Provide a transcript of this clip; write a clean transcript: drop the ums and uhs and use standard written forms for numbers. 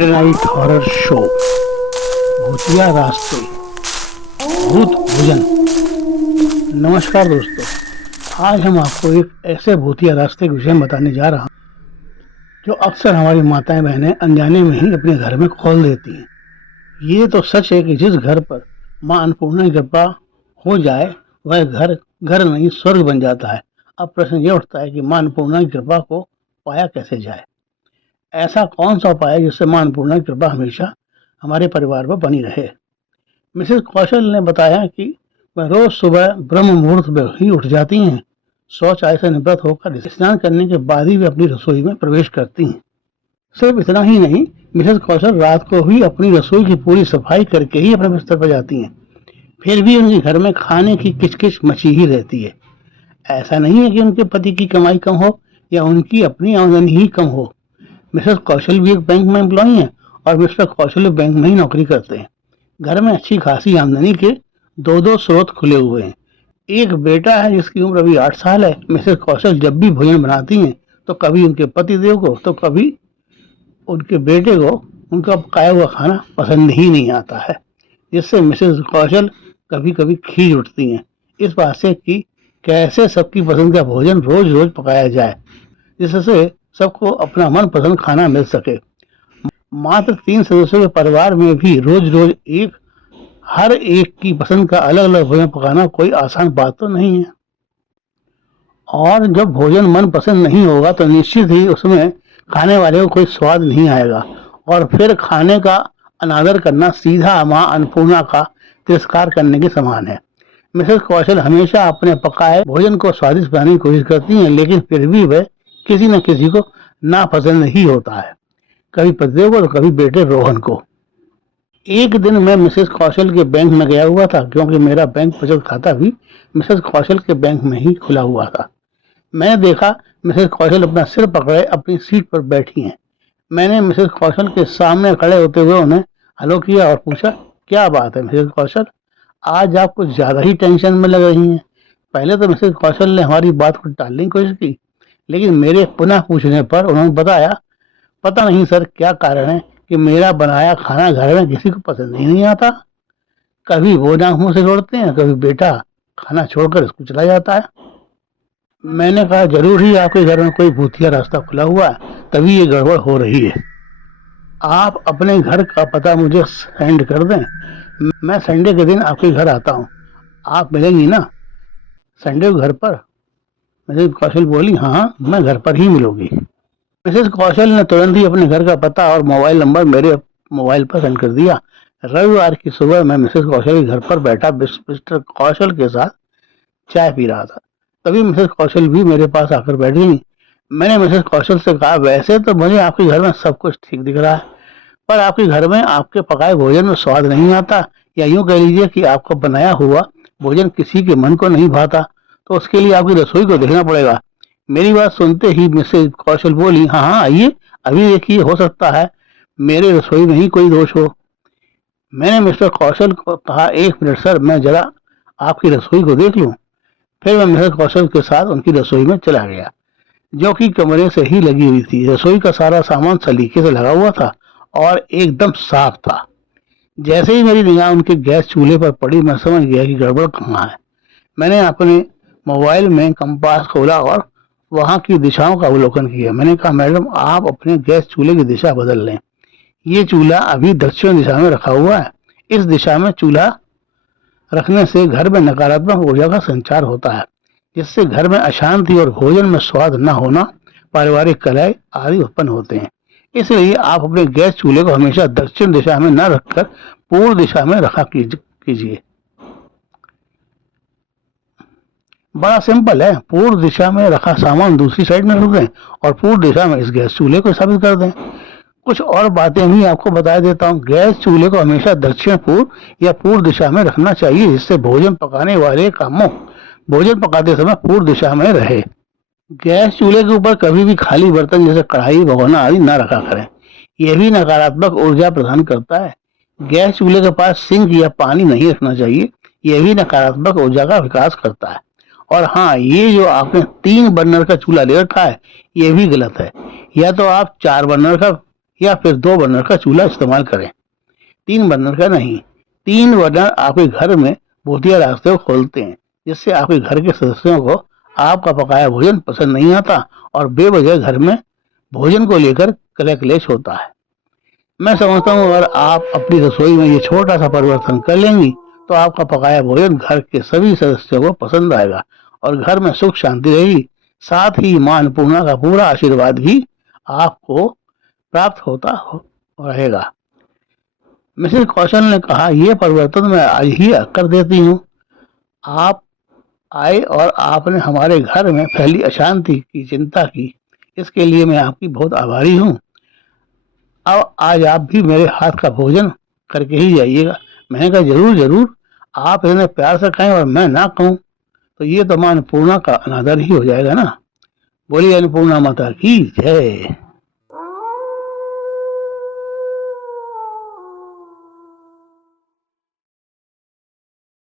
Night horror show भूतिया रास्ते भूत भोजन। नमस्कार दोस्तों, आज हम आपको एक ऐसे भूतिया रास्ते के विषय में बताने जा रहा हूँ जो अक्सर हमारी माताएं बहनें अनजाने में ही अपने घर में खोल देती हैं। ये तो सच है कि जिस घर पर माँ अन्नपूर्णा की कृपा हो जाए वह घर घर नहीं स्वर्ग बन जाता है। अब प्रश्न ये उठता है कि माँ अन्नपूर्णा की कृपा को पाया कैसे जाए। ऐसा कौन सा उपाय है जिससे माँ अन्नपूर्णा की कृपा हमेशा हमारे परिवार पर बनी रहे। मिसेस कौशल ने बताया कि वह रोज सुबह ब्रह्म मुहूर्त में ही उठ जाती हैं। शौच आय से निवृत्त होकर स्नान करने के बाद ही वे अपनी रसोई में प्रवेश करती हैं। सिर्फ इतना ही नहीं, मिसेस कौशल रात को भी अपनी रसोई की पूरी सफाई करके ही अपने बिस्तर पर जाती हैं। फिर भी उनके घर में खाने की किचकिच मची ही रहती है। ऐसा नहीं है कि उनके पति की कमाई कम हो या उनकी अपनी आमदनी ही कम हो। मिसेस कौशल भी एक बैंक में एम्प्लॉई हैं और मिस्टर कौशल बैंक में ही नौकरी करते हैं। घर में अच्छी खासी आमदनी के दो दो स्रोत खुले हुए हैं। एक बेटा है जिसकी उम्र अभी 8 साल है। मिसेस कौशल जब भी भोजन बनाती हैं तो कभी उनके पतिदेव को तो कभी उनके बेटे को उनका पकाया हुआ खाना पसंद ही नहीं आता है, जिससे मिसेस कौशल कभी कभी खींच उठती हैं इस बात से कि कैसे सबकी पसंद का भोजन रोज रोज पकाया जाए जिससे सबको अपना मनपसंद खाना मिल सके। मात्र 3 सदस्यों के परिवार में भी रोज रोज हर एक की पसंद का अलग अलग भोजन पकाना कोई आसान बात तो नहीं है। और जब भोजन मन पसंद नहीं होगा तो निश्चित ही उसमें खाने वाले को कोई स्वाद नहीं आएगा और फिर खाने का अनादर करना सीधा माँ अन्नपूर्णा का तिरस्कार करने के समान है। मिसेस कौशल हमेशा अपने पकाए भोजन को स्वादिष्ट बनाने की कोशिश करती हैं, लेकिन फिर भी वह किसी न किसी को नापसंद ही होता है, कभी पतिदेव को तो कभी बेटे रोहन को। एक दिन मैं मिसेस कौशल के बैंक में गया हुआ था, क्योंकि मेरा बैंक बचत खाता भी मिसेस कौशल के बैंक में ही खुला हुआ था। मैंने देखा मिसेस कौशल अपना सिर पकड़े अपनी सीट पर बैठी हैं। मैंने मिसेस कौशल के सामने खड़े होते हुए उन्हें हेलो किया और पूछा, क्या बात है मिसेस कौशल, आज आप कुछ ज्यादा ही टेंशन में लग रही हैं। पहले तो मिसेस कौशल ने हमारी बात को टालने की कोशिश की, लेकिन मेरे पुनः पूछने पर उन्होंने बताया, पता नहीं सर क्या कारण है कि मेरा बनाया खाना घर में किसी को पसंद ही नहीं आता। कभी वो नाक मुंह से जोड़ते हैं, कभी बेटा खाना छोड़कर स्कूल चला जाता है। मैंने कहा, जरूर ही आपके घर में कोई भूतिया रास्ता खुला हुआ है, तभी ये गड़बड़ हो रही है। आप अपने घर का पता मुझे सेंड कर दें, मैं संडे के दिन आपके घर आता हूँ। आप मिलेंगी ना संडे को घर पर? मिसेस कौशल बोली, हाँ मैं घर पर ही मिलूंगी। मिसेस कौशल ने तुरंत ही अपने घर का पता और मोबाइल नंबर मेरे मोबाइल पर सेंड कर दिया। रविवार की सुबह मैं मिसेस कौशल के घर पर बैठा मिस्टर कौशल के साथ चाय पी रहा था। तभी मिसेस कौशल भी मेरे पास आकर बैठ गई। मैंने मिसेस कौशल से कहा, वैसे तो मुझे आपके घर में सब कुछ ठीक दिख रहा है, पर आपके घर में आपके पकाए भोजन में स्वाद नहीं आता, या यूं कह लीजिए कि आपका बनाया हुआ भोजन किसी के मन को नहीं भाता, तो उसके लिए आपकी रसोई को देखना पड़ेगा। मेरी बात सुनते ही मिसेस कौशल बोली, हाँ हाँ आइए, अभी देखिए, हो सकता है मेरे रसोई में ही कोई दोष हो। मैंने मिस्टर कौशल को कहा, 1 मिनट सर, मैं जरा आपकी रसोई को देख लूं। फिर मैं मिसेस कौशल के साथ उनकी रसोई में चला गया, जो कि कमरे से ही लगी हुई थी। रसोई का सारा सामान सलीके से लगा हुआ था और एकदम साफ था। जैसे ही मेरी निगाह उनके गैस चूल्हे पर पड़ी, मैं समझ गया कि गड़बड़ कहाँ है। मैंने अपने मोबाइल में कंपास खोला और वहां की दिशाओं का अवलोकन किया। मैंने कहा, मैडम आप अपने गैस चूल्हे की दिशा बदल लें। ये चूल्हा अभी दक्षिण दिशा में रखा हुआ है। इस दिशा में चूल्हा रखने से घर में नकारात्मक ऊर्जा का संचार होता है, जिससे घर में अशांति और भोजन में स्वाद न होना, पारिवारिक कलह आदि उत्पन्न होते हैं। इसलिए आप अपने गैस चूल्हे को हमेशा दक्षिण दिशा में न रखकर पूर्व दिशा में रखा कीजिए। बड़ा सिंपल है, पूर्व दिशा में रखा सामान दूसरी साइड में रख दें और पूर्व दिशा में इस गैस चूल्हे को स्थापित कर दें। कुछ और बातें भी आपको बता देता हूँ। गैस चूल्हे को हमेशा दक्षिण पूर्व या पूर्व दिशा में रखना चाहिए, जिससे भोजन पकाने वाले कामों भोजन पकाते समय पूर्व दिशा में रहे। गैस चूल्हे के ऊपर कभी भी खाली बर्तन जैसे कढ़ाई भगोना आदि न रखा करें, यह भी नकारात्मक ऊर्जा प्रदान करता है। गैस चूल्हे के पास सिंक या पानी नहीं रखना चाहिए, यह भी नकारात्मक ऊर्जा का विकास करता है। और हाँ, ये जो आपने 3 बर्नर का चूल्हा ले रखा है, यह भी गलत है। या तो आप 4 बर्नर का या फिर 2 बर्नर का चूल्हा इस्तेमाल करें, 3 बर्नर का नहीं। 3 बर्नर आपके घर में भूतिया रास्ते को खोलते हैं, जिससे आपके घर के सदस्यों को आपका पकाया भोजन पसंद नहीं आता और बेवजह घर में भोजन को लेकर कलह क्लेश होता है। मैं समझता हूँ अगर आप अपनी रसोई में ये छोटा सा परिवर्तन कर लेंगी तो आपका पकाया भोजन घर के सभी सदस्यों को पसंद आएगा और घर में सुख शांति रहेगी। साथ ही मां अन्नपूर्णा का पूरा आशीर्वाद भी आपको प्राप्त होता रहेगा। मिसेस कौशल ने कहा, यह परिवर्तन मैं आज ही कर देती हूँ। आप आए और आपने हमारे घर में फैली अशांति की चिंता की, इसके लिए मैं आपकी बहुत आभारी हूँ। अब आज आप भी मेरे हाथ का भोजन करके ही जाइएगा। मैंने कहा, जरूर जरूर, आप इतने प्यार से खाएं और मैं ना कहूँ तो ये तो मां अन्नपूर्णा का अनादर ही हो जाएगा ना। बोलिए अन्नपूर्णा माता की जय।